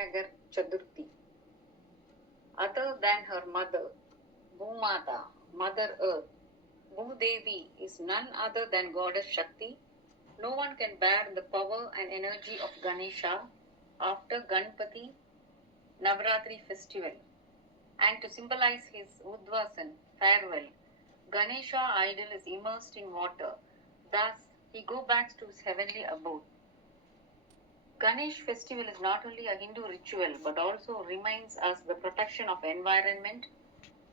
Vinayagar Chaturthi. Other than her mother, Bhumata, Mother Earth, Bhudevi is none other than Goddess Shakti. No one can bear the power and energy of Ganesha after Ganpati Navratri festival. And to symbolize his Udvasan, farewell, Ganesha idol is immersed in water. Thus, he goes back to his heavenly abode. Ganesh festival is not only a Hindu ritual but also reminds us the protection of environment.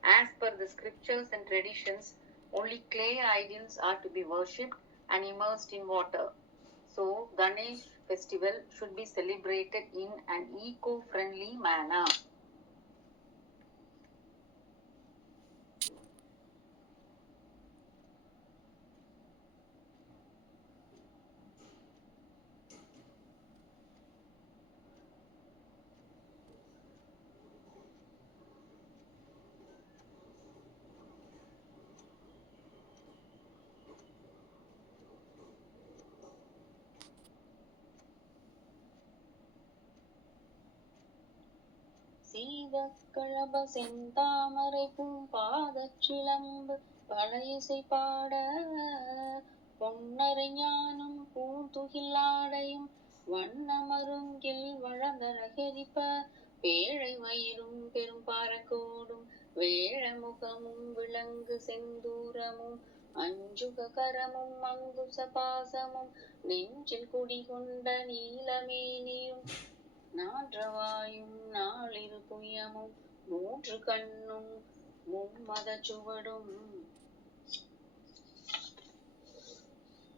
As per the scriptures and traditions, only clay idols are to be worshipped and immersed in water. So, Ganesh festival should be celebrated in an eco-friendly manner. சீதக்களப செந்தாமரை பாதச்சிலம்பு பழையிசை பாட பொன்னரை ஞானம் பூந்துகில்லாடையும் வண்ணமருங்கில் வளர்ந்தரகெரிப்ப பேழை வயிறும் பெரும் பாரக்கோடும் வேழமுகமும் விலங்கு செந்தூரமும் அஞ்சுக கரமும் அங்குச பாசமும் நெஞ்சில் குடிகொண்ட நீலமேனியும் நாற்றவாயும் நாளிரு புயமும் மூன்று கண்ணும் மும்மத சுவடும்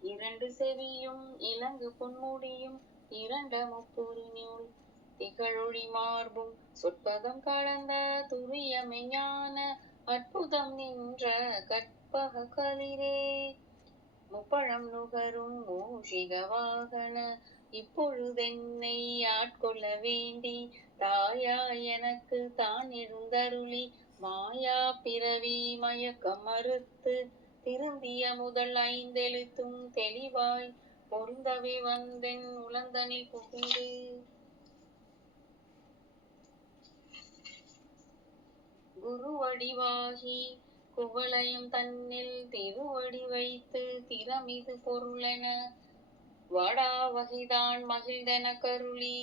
இரண்டு செவியும் இலங்கு பொன்முடியும் இரண்ட முப்புரி நூல் திகழொளி மார்பும் சொற்பதம் கடந்த துரிய மெஞ்ஞான அற்புதம் நின்ற கற்பக களிரே முப்பழம் நுகரும் மூஷிக வாகன இப்பொழுதென்னை ஆட்கொள்ள வேண்டி தாயா எனக்கு தான் எழுந்தருளி மாயா பிறவி மயக்கம் மறுத்து திருந்திய முதல் ஐந்தெழுத்தும் தெளிவாய் பொருந்தவே வந்தென் உளந்தனில் புகுந்து குருவடிவாகி குவளையும் தன்னில் திருவடி வைத்து திறமிது பொருளென வாடா வகைதான் மகிழ்ந்தென கருளி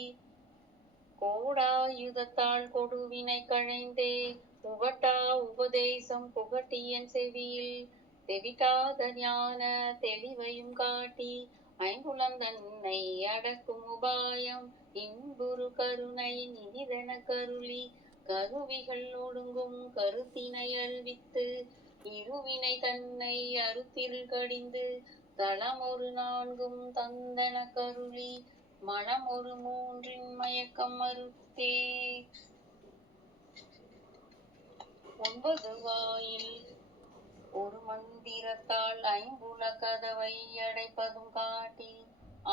கோடாயுதத்தால் கொடுவினை கழைந்தே புகட்டா உபதேசம் புகட்டியன் செவியில் தெவிட்டாத ஞான தெளிவையும் காட்டி ஐங்குளம் தன்னை அடக்கும் உபாயம் இன்புறு கருணை நிதிதென கருளி கருவிகள் ஒடுங்கும் கருத்தினை அறிவித்து இருவினை தன்னை அறுத்திருள் கடிந்து தளம் ஒரு நான்கும் தந்தன கருளி மனம் ஒரு மூன்றின் மயக்கம் மறுத்தே ஒன்பது வாயில் ஒரு மந்திரத்தால் ஐம்புல கதவை அடைப்பதும் காட்டி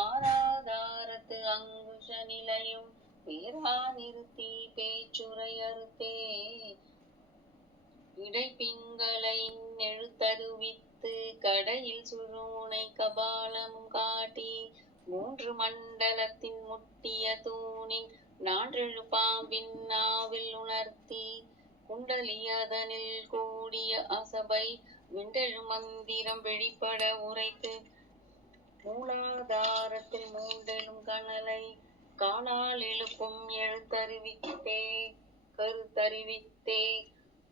ஆராதாரத்து அங்குஷ நிலையும் பேரா நிறுத்தி பேச்சுரை அறுத்தே இடைப்பிங்களை எழுத்தருவித்து கடையில் சுருமுனை கபாலமும் காட்டி மூன்று மண்டலத்தின் முட்டிய தூணின் நான்றெழு பாம்பின் நாவில் உணர்த்தி குண்டலி அதனில் கூடிய அசபை விண்டெழு மந்திரம் வெளிப்பட உரைத்து மூலாதாரத்தில் மூண்டெழும் கனலை காலால் எழுப்பும் எழுத்தறிவித்தே கருத்தறிவித்தே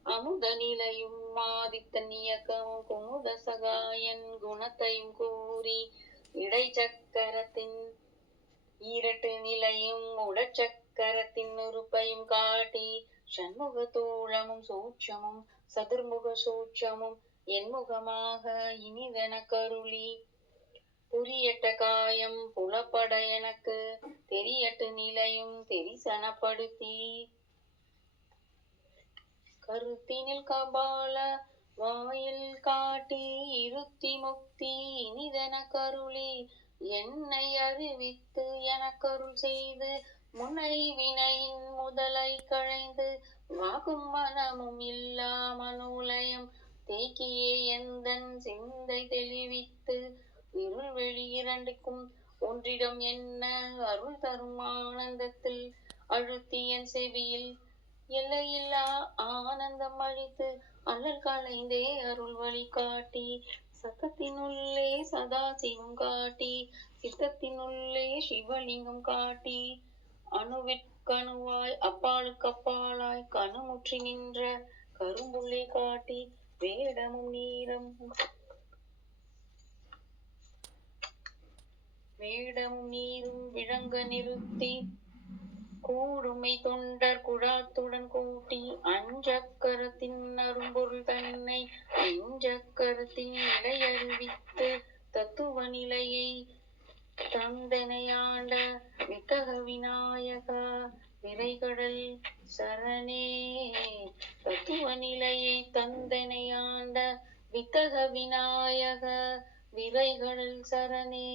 அமுத நிலையும் ஆதித்தன் இயக்கமும் குமுத சகாயன் குணத்தையும் கூறி இடைச்சக்கரத்தின் ஈரட்டு நிலையும் உடச்சக்கரத்தின் உறுப்பையும் காட்டி சண்முக தூளமும் சூட்சமும் சதுர்முக சூட்சமும் என்முகமாக இனிதென கருளி புரியட்ட காயம் புலப்பட எனக்கு தெரியட்டு நிலையும் தெரிசனப்படுத்தி கருத்தினில் கபால வாயில் காட்டி இருத்தி முக்தி இனிதென கருளி என்னை அறிவித்து எனக்கருள் செய்து முனை வினையின் முதலை கழைந்து வாக்கும் மனமும் இல்லா மனோலயம் தேக்கியே எந்தன் சிந்தை தெளிவித்து இருள் வெளி இரண்டுக்கும் ஒன்றிடம் என்ன அருள் தரும் ஆனந்தத்தில் அழுத்தி என் செவியில் எல்லையில்லா ஆனந்தம் அழித்து அல்லல் களைந்தே அருள் வழி காட்டி சத்தத்தினுள்ளே சதா சிவம் காட்டி சித்தத்தினுள்ளே சிவலிங்கம் காட்டி அணுவிற்கணுவாய் அப்பாலுக்கு அப்பாலாய் கணுமுற்றி நின்ற கரும்புள்ளே காட்டி வேடமும் நீரும் விளங்க நிறுத்தி கூடுமை தொண்டர் குழாத்துடன் கூட்டி அஞ்சக்கரத்தின் அரும்பொருள் தன்னை நெஞ்சக்கரத்தின் நிலை அறிவித்து தத்துவ நிலையை தந்தனையாண்ட வித்தக விநாயகா விரைகடல் சரணே. தத்துவ நிலையை தந்தனையாண்ட வித்தக விநாயக விரைகடல் சரணே.